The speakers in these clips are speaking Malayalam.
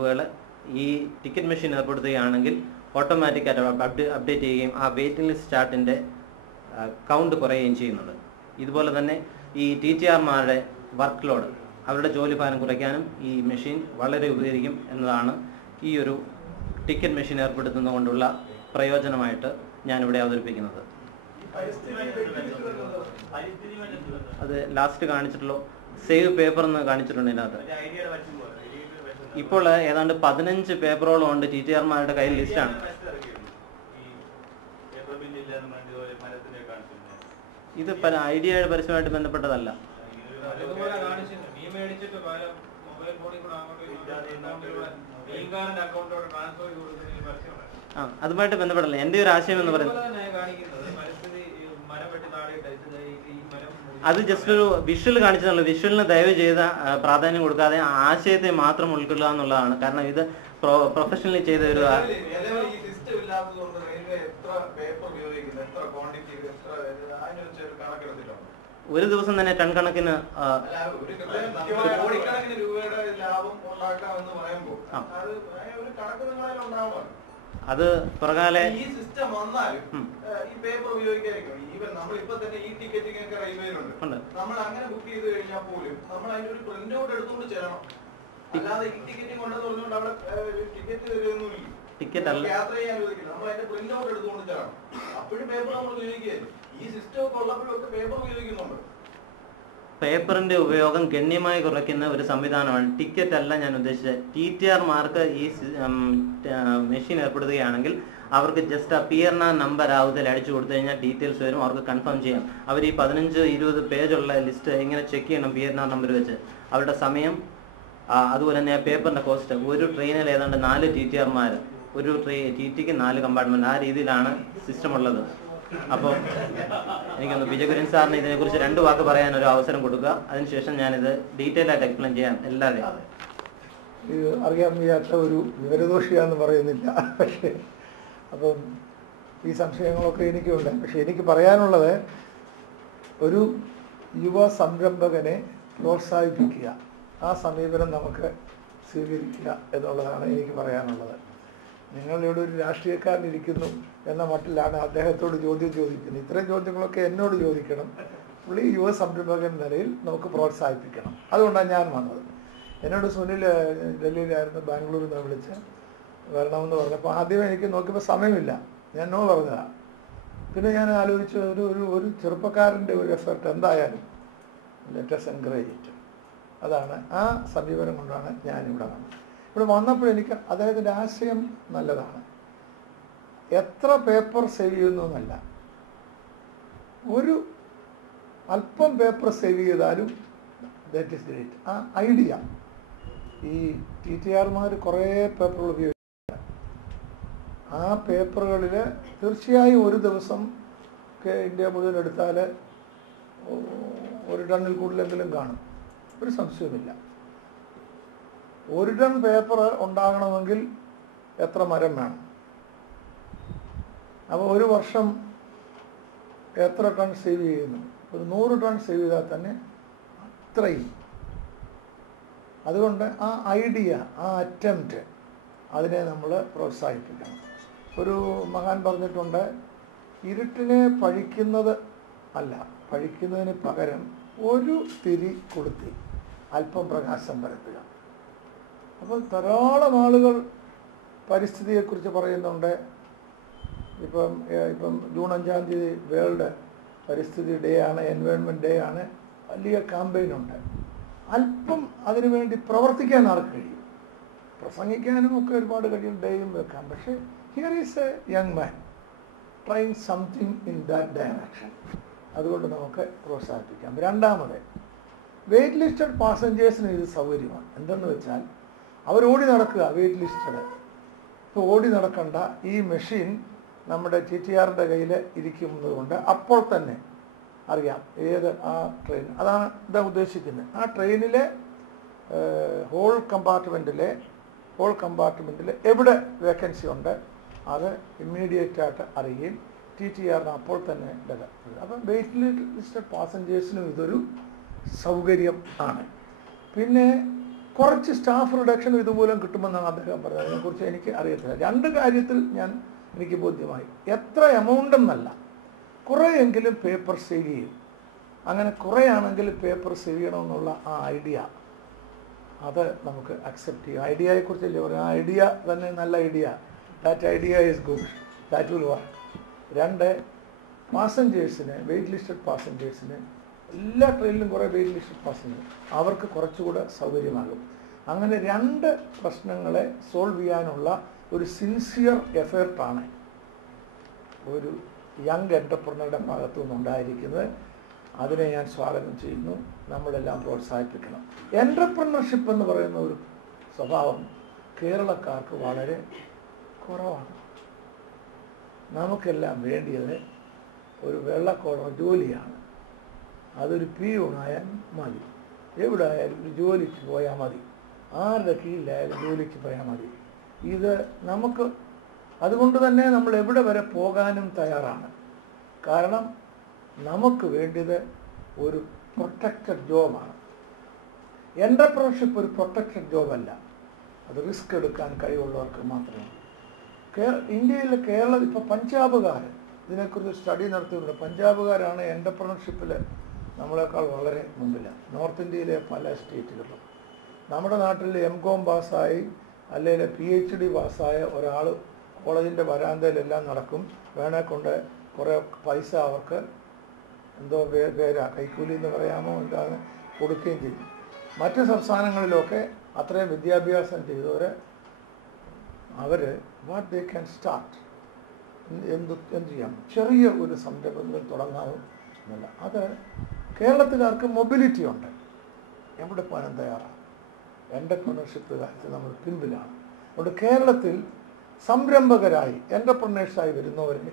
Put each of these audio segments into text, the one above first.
റിസർവുകൾ ഈ ടിക്കറ്റ് മെഷീൻ ഏർപ്പെടുത്തുകയാണെങ്കിൽ ഓട്ടോമാറ്റിക്കായിട്ട് അപ്ഡേറ്റ് ചെയ്യുകയും ആ വെയിറ്റിംഗ് ലിസ്റ്റ് ചാർട്ടിൻ്റെ കൗണ്ട് കുറയുകയും ചെയ്യുന്നുണ്ട്. ഇതുപോലെ തന്നെ ഈ TTRമാരുടെ വർക്ക് ലോഡ്, അവരുടെ ജോലിഭാരം കുറയ്ക്കാനും ഈ മെഷീൻ വളരെ ഉപകരിക്കും എന്നതാണ് ഈ ഒരു ടിക്കറ്റ് മെഷീൻ ഏർപ്പെടുത്തുന്നതുകൊണ്ടുള്ള പ്രയോജനമായിട്ട് ഞാനിവിടെ അവതരിപ്പിക്കുന്നത്. അത് ലാസ്റ്റ് കാണിച്ചിട്ടുള്ളൂ, സേവ് പേപ്പർ എന്ന് കാണിച്ചിട്ടുണ്ട് ഇതിനകത്ത്. ഇപ്പോൾ ഏതാണ്ട് 15 പേപ്പറോളം ഉണ്ട് TTRമാരുടെ കയ്യിൽ ലിസ്റ്റാണ്. ഇത് ഐഡിയയുടെ പരസ്യമായിട്ട് ബന്ധപ്പെട്ടതല്ല. അതുമായിട്ട് ബന്ധപ്പെടല്ല. എൻ്റെ ഒരു ആശയം എന്ന് പറയുന്നത് അത് ജസ്റ്റ് ഒരു വിഷ്വൽ കാണിച്ചതല്ല. വിഷ്വലിന് ദയവ് ചെയ്ത പ്രാധാന്യം കൊടുക്കാതെ ആശയത്തെ മാത്രം ഉൾക്കൊള്ളുക എന്നുള്ളതാണ്. കാരണം ഇത് പ്രൊഫഷണലി ചെയ്ത ഒരു ഒരു ദിവസം തന്നെ ടൺ കണക്കിന് അത് പുറകാലെ ടിക്കറ്റ് അല്ല, പേപ്പറിന്റെ ഉപയോഗം ഗണ്യമായി കുറയ്ക്കുന്ന ഒരു സംവിധാനമാണ്. ടിക്കറ്റ് അല്ല ഞാൻ ഉദ്ദേശിച്ചത്. TTRമാർക്ക് ഈ മെഷീൻ ഏർപ്പെടുത്തുകയാണെങ്കിൽ അവർക്ക് ജസ്റ്റ് ആ PNR നമ്പർ ആവുന്നതിൽ അടിച്ചു കൊടുത്തു കഴിഞ്ഞാൽ ഡീറ്റെയിൽസ് വരും, അവർക്ക് കൺഫേം ചെയ്യാം. അവർ ഈ 15-20 പേജുള്ള ലിസ്റ്റ് എങ്ങനെ ചെക്ക് ചെയ്യണം PNR നമ്പർ വെച്ച്, അവരുടെ സമയം, അതുപോലെ തന്നെ ആ പേപ്പറിന്റെ കോസ്റ്റ്. ഒരു ട്രെയിനിൽ ഏതാണ്ട് 4 TTRമാർ, ഒരു TTക്ക് 4 കമ്പാർട്ട്മെന്റ്, ആ രീതിയിലാണ് സിസ്റ്റം ഉള്ളത്. അപ്പോൾ എനിക്കൊന്ന് വിജയകുര്യൻ സാറിന് ഇതിനെക്കുറിച്ച് 2 വാക്ക് പറയാൻ ഒരു അവസരം കൊടുക്കുക. അതിനുശേഷം ഞാനിത് ഡീറ്റെയിൽ ആയിട്ട് എക്സ്പ്ലെയിൻ ചെയ്യാം. എല്ലാവരെയും അറിയാൻ വയ്യാത്ത ഒരു വിവരദോഷിയാന്ന് പറയുന്നില്ല. പക്ഷേ അപ്പം ഈ സംശയങ്ങളൊക്കെ എനിക്കുണ്ട്. പക്ഷെ എനിക്ക് പറയാനുള്ളത്, ഒരു യുവ സംരംഭകനെ പ്രോത്സാഹിപ്പിക്കുക, ആ സമീപനം നമുക്ക് സ്വീകരിക്കുക എന്നുള്ളതാണ് എനിക്ക് പറയാനുള്ളത്. നിങ്ങളിവിടെ ഒരു രാഷ്ട്രീയക്കാരനിരിക്കുന്നു എന്ന മട്ടിലാണ് അദ്ദേഹത്തോട് ചോദ്യം ചോദിക്കുന്നത്. ഇത്തരം ചോദ്യങ്ങളൊക്കെ എന്നോട് ചോദിക്കണം. പുള്ളി യുവ സംരംഭകൻ നിലയിൽ നമുക്ക് പ്രോത്സാഹിപ്പിക്കണം. അതുകൊണ്ടാണ് ഞാൻ വന്നത്. എന്നോട് സുനിൽ ഡൽഹിയിലായിരുന്നു, ബാംഗ്ലൂരിൽ നിന്ന് വിളിച്ച് വരണമെന്ന് പറഞ്ഞപ്പോൾ ആദ്യം എനിക്ക് നോക്കിയപ്പോൾ സമയമില്ല, ഞാൻ നോ പറഞ്ഞതാണ്. പിന്നെ ഞാൻ ആലോചിച്ചു, ഒരു ചെറുപ്പക്കാരൻ്റെ ഒരു എഫർട്ട് എന്തായാലും ലെറ്റസ് എൻകറേജ് ഇറ്റ്. അതാണ് ആ സമീപനം കൊണ്ടാണ് ഞാനിവിടെ വന്നത്. ഇവിടെ വന്നപ്പോൾ എനിക്ക് അദ്ദേഹത്തിൻ്റെ ആശയം നല്ലതാണ്. എത്ര പേപ്പർ സേവ് ചെയ്യുന്നു എന്നല്ല, ഒരു അല്പം പേപ്പർ സേവ് ചെയ്താലും ദാറ്റ് ഈസ് ഗ്രേറ്റ്. ആ ഐഡിയ, ഈ TTRമാർ കുറേ പേപ്പറുകൾ ഉപയോഗിക്കും. ആ പേപ്പറുകളിൽ തീർച്ചയായും ഒരു ദിവസം ഇന്ത്യ മുഴുവൻ എടുത്താൽ 1 ടണ്ണിൽ കൂടുതലെങ്കിലും കാണും, ഒരു സംശയമില്ല. 1 ടൺ പേപ്പർ ഉണ്ടാകണമെങ്കിൽ എത്ര മരം വേണം? അപ്പോൾ ഒരു വർഷം എത്ര ടൺ സേവ് ചെയ്യുന്നു? ഒരു 100 ടൺ സേവ് ചെയ്താൽ തന്നെ അത്രയും. അതുകൊണ്ട് ആ ഐഡിയ, ആ അറ്റംപ്റ്റ്, അതിനെ നമ്മൾ പ്രോത്സാഹിപ്പിക്കണം. ഒരു മഹാൻ പറഞ്ഞിട്ടുണ്ട്, ഇരുട്ടിനെ പഴിക്കുന്നത് അല്ല, പഴിക്കുന്നതിന് പകരം ഒരു തിരി കൊളുത്തി അല്പം പ്രകാശം പരത്തുക. അപ്പോൾ ധാരാളം ആളുകൾ പരിസ്ഥിതിയെക്കുറിച്ച് പറയുന്നുണ്ട്. ഇപ്പം ജൂൺ 5-ാം തീയതി വേൾഡ് പരിസ്ഥിതി ഡേ ആണ്, എൻവയോൺമെൻറ്റ് ഡേ ആണ്. വലിയ ക്യാമ്പയിനുണ്ട്. അല്പം അതിനുവേണ്ടി പ്രവർത്തിക്കാൻ ആർക്ക് കഴിയും? പ്രസംഗിക്കാനും ഒക്കെ ഒരുപാട് കഴിയും, ഡേയും വെക്കാം. പക്ഷേ here is A young man trying something in that direction. അതുകൊണ്ട് നമുക്ക് പ്രോത്സാഹിപ്പിക്കാം. രണ്ടാമത്, വെയിറ്റ് ലിസ്റ്റഡ് പാസഞ്ചേഴ്സിന് ഇത് സൗകര്യമാണ്. എന്തെന്ന് വെച്ചാൽ അവരോടി നടക്കുക, വെയിറ്റ് ലിസ്റ്റഡ്. ഇപ്പോൾ ഓടി നടക്കണ്ട, ഈ മെഷീൻ നമ്മുടെ TTRൻ്റെ കയ്യിൽ ഇരിക്കുന്നത് കൊണ്ട് അപ്പോൾ തന്നെ അറിയാം ഏത് ആ ട്രെയിൻ. അതാണ് ഇതാ ഉദ്ദേശിക്കുന്നത്. ആ ട്രെയിനിലെ ഹോൾ കമ്പാർട്ട്മെൻറ്റിൽ എവിടെ വേക്കൻസി ഉണ്ട് അത് ഇമ്മീഡിയറ്റായിട്ട് അറിയുകയും TTRന് അപ്പോൾ തന്നെ അപ്പം വെയിറ്റ് ലിസ്റ്റഡ് പാസഞ്ചേഴ്സിനും ഇതൊരു സൗകര്യം ആണ്. പിന്നെ കുറച്ച് സ്റ്റാഫ് റിഡക്ഷൻ ഇതുമൂലം കിട്ടുമെന്നാണ് അദ്ദേഹം പറഞ്ഞത്. അതിനെക്കുറിച്ച് എനിക്ക് അറിയത്തില്ല. രണ്ട് കാര്യത്തിൽ എനിക്ക് ബോധ്യമായി. എത്ര എമൗണ്ട് എന്നല്ല, കുറേയെങ്കിലും പേപ്പർ സേവ് ചെയ്യും. അങ്ങനെ കുറേയാണെങ്കിൽ പേപ്പർ സേവ് ചെയ്യണമെന്നുള്ള ആ ഐഡിയ, അത് നമുക്ക് അക്സെപ്റ്റ് ചെയ്യാം. ഐഡിയയെക്കുറിച്ചല്ലേ പറയാം, ആ ഐഡിയ തന്നെ നല്ല idea. That idea is good, that will work. രണ്ട്, പാസഞ്ചേഴ്സിന്, വെയിറ്റ് ലിസ്റ്റഡ് പാസഞ്ചേഴ്സിന്, എല്ലാ ട്രെയിനിലും കുറേ വെയിറ്റ് ലിസ്റ്റഡ് പാസഞ്ചേഴ്സ്, അവർക്ക് കുറച്ചുകൂടെ സൗകര്യമാകും. അങ്ങനെ രണ്ട് പ്രശ്നങ്ങളെ സോൾവ് ചെയ്യാനുള്ള ഒരു സിൻസിയർ എഫേർട്ടാണ് ഒരു യങ് എൻ്റർപ്രനറുടെ ഭാഗത്തു നിന്നുണ്ടായിരിക്കുന്നത്. അതിനെ ഞാൻ സ്വാഗതം ചെയ്യുന്നു. നമ്മളെല്ലാം പ്രോത്സാഹിപ്പിക്കണം. എൻ്റർപ്രനർഷിപ്പ് എന്ന് പറയുന്ന ഒരു സ്വഭാവം കേരളക്കാർക്ക് വളരെ കുറവാണ്. നമുക്കെല്ലാം വേണ്ടിയത് ഒരു വെള്ളക്കോളർ ജോലിയാണ്. അതൊരു പിയൂണായാൽ മതി, എവിടെ ആയാലും ഒരു ജോലിക്ക് പോയാൽ മതി, ആരുടെ കീഴിലായാലും ജോലിക്ക് പോയാൽ മതി. ഇത് നമുക്ക്, അതുകൊണ്ട് തന്നെ നമ്മൾ എവിടെ വരെ പോകാനും തയ്യാറാണ്. കാരണം നമുക്ക് വേണ്ടത് ഒരു പ്രൊട്ടക്റ്റഡ് ജോബാണ്. എൻ്റർപ്രനർഷിപ്പ് ഒരു പ്രൊട്ടക്റ്റഡ് ജോബല്ല, അത് റിസ്ക് എടുക്കാൻ കഴിവുള്ളവർക്ക് മാത്രമേ. ഇന്ത്യയിലെ ഇപ്പോൾ പഞ്ചാബുകാർ ഇതിനെക്കുറിച്ച് സ്റ്റഡി നടത്തിയിട്ടുണ്ട്. പഞ്ചാബുകാരാണ് എൻ്റർപ്രനർഷിപ്പിൽ നമ്മളെക്കാൾ വളരെ മുമ്പിലാണ്. നോർത്ത് ഇന്ത്യയിലെ പല സ്റ്റേറ്റുകളിലും. നമ്മുടെ നാട്ടിൽ M.Com പാസ്സായി അല്ലെങ്കിൽ PhD പാസ്സായ ഒരാൾ കോളേജിൻ്റെ വരാന്തയിലെല്ലാം നടക്കും. വേണേ കൊണ്ട് കുറേ പൈസ അവർക്ക് എന്തോ പേരാ, കൈക്കൂലി എന്ന് പറയാമോ, എന്താണ്, കൊടുക്കുകയും ചെയ്യും. മറ്റ് സംസ്ഥാനങ്ങളിലൊക്കെ അത്രയും വിദ്യാഭ്യാസം ചെയ്തവർ അവർ വാട്ട് ദേ ക്യാൻ സ്റ്റാർട്ട്, എന്ത് ചെയ്യാം, ചെറിയ ഒരു സംരംഭങ്ങൾ തുടങ്ങാവും എന്നല്ല. അത് കേരളത്തുകാർക്ക് മൊബിലിറ്റി ഉണ്ട്, എവിടെ പോകാനും തയ്യാറാണ്. എൻ്റർപ്രനർഷിപ്പ് കാര്യത്തിൽ നമ്മൾ പിൻപിലാണ്. അതുകൊണ്ട് കേരളത്തിൽ സംരംഭകരായി എൻ്റർപ്രനേഴ്സായി വരുന്നവരെ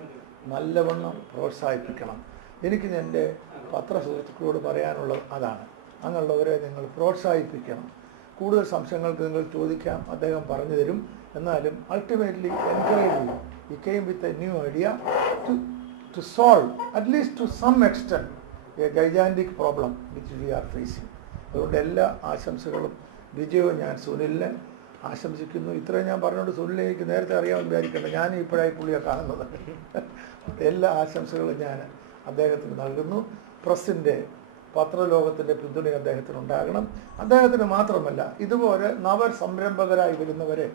നല്ലവണ്ണം പ്രോത്സാഹിപ്പിക്കണം. എനിക്ക് എൻ്റെ പത്രസുഹൃത്തുക്കളോട് പറയാനുള്ളത് അതാണ്. അങ്ങനെയുള്ളവരെ നിങ്ങൾ പ്രോത്സാഹിപ്പിക്കണം. കൂടുതൽ സംശയങ്ങൾക്ക് നിങ്ങൾ ചോദിക്കാം, അദ്ദേഹം പറഞ്ഞു തരും. എന്നാലും അൾട്ടിമേറ്റ്ലി എൻകറേജ് ചെയ്യും. He came with a new idea to solve, at least to some extent, a gigantic problem which we are facing. അതുകൊണ്ട് എല്ലാ ആശംസകളും വിജയവും ഞാൻ സുനിലിനെ ആശംസിക്കുന്നു. ഇത്രയും ഞാൻ പറഞ്ഞുകൊണ്ട് സുനിലിനെ എനിക്ക് നേരത്തെ അറിയാമെന്ന് വിചാരിക്കേണ്ട, ഞാൻ ഇപ്പോഴായി പുള്ളിയെ കാണുന്നത്. എല്ലാ ആശംസകളും ഞാൻ അദ്ദേഹത്തിന് നൽകുന്നു. പ്രസിൻ്റെ, പത്രലോകത്തിൻ്റെ പിന്തുണ അദ്ദേഹത്തിന് ഉണ്ടാകണം. അദ്ദേഹത്തിന് മാത്രമല്ല, ഇതുപോലെ സംരംഭകരായി വരുന്നവരെ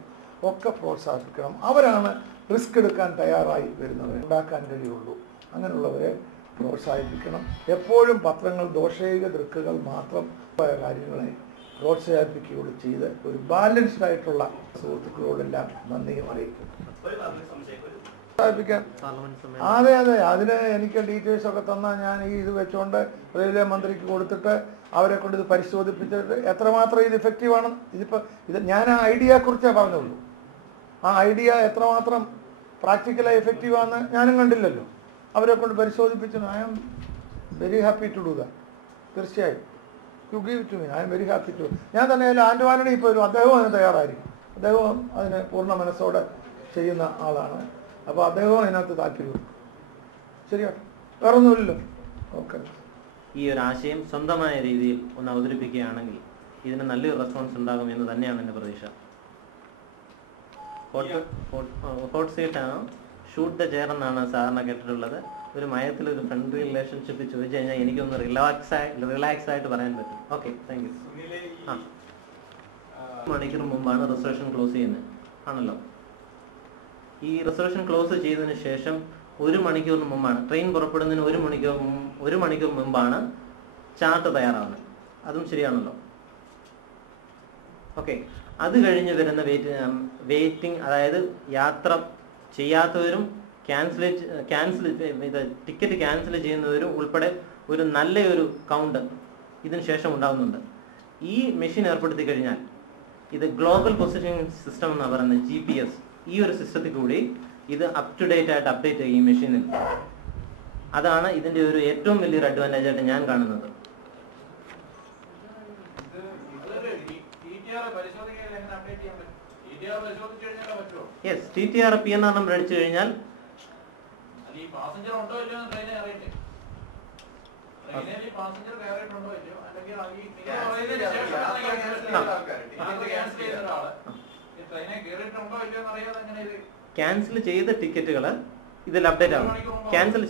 ഒക്കെ പ്രോത്സാഹിപ്പിക്കണം. അവരാണ് റിസ്ക് എടുക്കാൻ തയ്യാറായി വരുന്നവരെ ഉണ്ടാക്കാൻ കഴിയുള്ളൂ. അങ്ങനെയുള്ളവരെ പ്രോത്സാഹിപ്പിക്കണം. എപ്പോഴും പത്രങ്ങൾ ദോഷൈക ദൃക്കുകൾ മാത്രം കാര്യങ്ങളെ പ്രോത്സാഹിപ്പിക്കുകയോട് ചെയ്ത് ഒരു ബാലൻസ്ഡ് ആയിട്ടുള്ള സുഹൃത്തുക്കളോടെല്ലാം നന്ദിയും അറിയിക്കും. പ്രോത്സാഹിപ്പിക്കാൻ അതെ, അതിന് എനിക്ക് ഡീറ്റെയിൽസ് ഒക്കെ തന്നാൽ ഞാൻ ഇത് വെച്ചുകൊണ്ട് റെയിൽവേ മന്ത്രിക്ക് കൊടുത്തിട്ട് അവരെ കൊണ്ട് ഇത് പരിശോധിപ്പിച്ചിട്ട് എത്രമാത്രം ഇത് ഇഫക്റ്റീവാണ്. ഇത് ഞാൻ ആ ഐഡിയയെക്കുറിച്ചേ പറഞ്ഞുള്ളൂ. ആ ഐഡിയ എത്രമാത്രം പ്രാക്ടിക്കലായി എഫക്റ്റീവാണെന്ന് ഞാനും കണ്ടില്ലല്ലോ. അവരെ കൊണ്ട് പരിശോധിപ്പിച്ചു. I am very happy to do that. തീർച്ചയായും you give to me, I am very happy to. ഞാൻ തന്നെ ആൻഡ്വാനണി ഇപ്പോൾ വരും, അദ്ദേഹവും അതിന് തയ്യാറായിരിക്കും. അദ്ദേഹവും അതിന് പൂർണ്ണ മനസ്സോടെ ചെയ്യുന്ന ആളാണ്. അപ്പോൾ അദ്ദേഹവും അതിനകത്ത് താല്പര്യമുണ്ട്. ശരിയാട്ടോ, വേറൊന്നുമില്ലല്ലോ. ഓക്കെ. ഈ ഒരു ആശയം സ്വന്തമായ രീതിയിൽ ഒന്ന് അവതരിപ്പിക്കുകയാണെങ്കിൽ ഇതിന് നല്ലൊരു റെസ്പോൺസ് ഉണ്ടാകും എന്ന് തന്നെയാണ് എൻ്റെ പ്രതീക്ഷ. ഹോട്ട് സീറ്റാണ്, ഷൂട്ട് ദ ചെയർ എന്നാണ് സാധാരണ കേട്ടിട്ടുള്ളത്. ഒരു മയത്തിലൊരു ഫ്രണ്ട്ലി റിലേഷൻഷിപ്പ് ചോദിച്ചു കഴിഞ്ഞാൽ എനിക്കൊന്ന് റിലാക്സ് ആയിട്ട് പറയാൻ പറ്റും. Okay, thank you. മണിക്കൂർ മുമ്പാണ് റിസർവേഷൻ ക്ലോസ് ചെയ്യുന്നത് ആണല്ലോ. ഈ റിസർവേഷൻ ക്ലോസ് ചെയ്തതിന് ശേഷം 1 മണിക്കൂറിന് മുമ്പാണ്, ട്രെയിൻ പുറപ്പെടുന്നതിന് 1 മണിക്കൂർ മുമ്പാണ് ചാർട്ട് തയ്യാറാവുന്നത്. അതും ശരിയാണല്ലോ. ഓക്കെ, അത് കഴിഞ്ഞ് വരുന്ന വെയിറ്റിംഗ്, അതായത് യാത്ര ചെയ്യാത്തവരും ടിക്കറ്റ് ക്യാൻസൽ ചെയ്യുന്നവരും ഉൾപ്പെടെ ഒരു നല്ലൊരു കൗണ്ട് ഇതിന് ശേഷം ഉണ്ടാകുന്നുണ്ട്. ഈ മെഷീൻ ഏർപ്പെടുത്തി കഴിഞ്ഞാൽ ഇത് ഗ്ലോബൽ പൊസിഷനിങ് സിസ്റ്റം എന്നാണ് പറയുന്നത്, GPS. ഈ ഒരു സിസ്റ്റത്തിൽ കൂടി ഇത് അപ് ടു ഡേറ്റ് ആയിട്ട് അപ്ഡേറ്റ് ചെയ്യും ഈ മെഷീനിൽ. അതാണ് ഇതിൻ്റെ ഒരു ഏറ്റവും വലിയൊരു അഡ്വാൻറ്റേജ് ആയിട്ട് ഞാൻ കാണുന്നത്. യെസ്, TTR PNR നമ്പർ അടിച്ചു കഴിഞ്ഞാൽ ക്യാൻസൽ ചെയ്ത ടിക്കറ്റുകൾ ഇതിൽ അപ്ഡേറ്റ് ആവും. ക്യാൻസൽ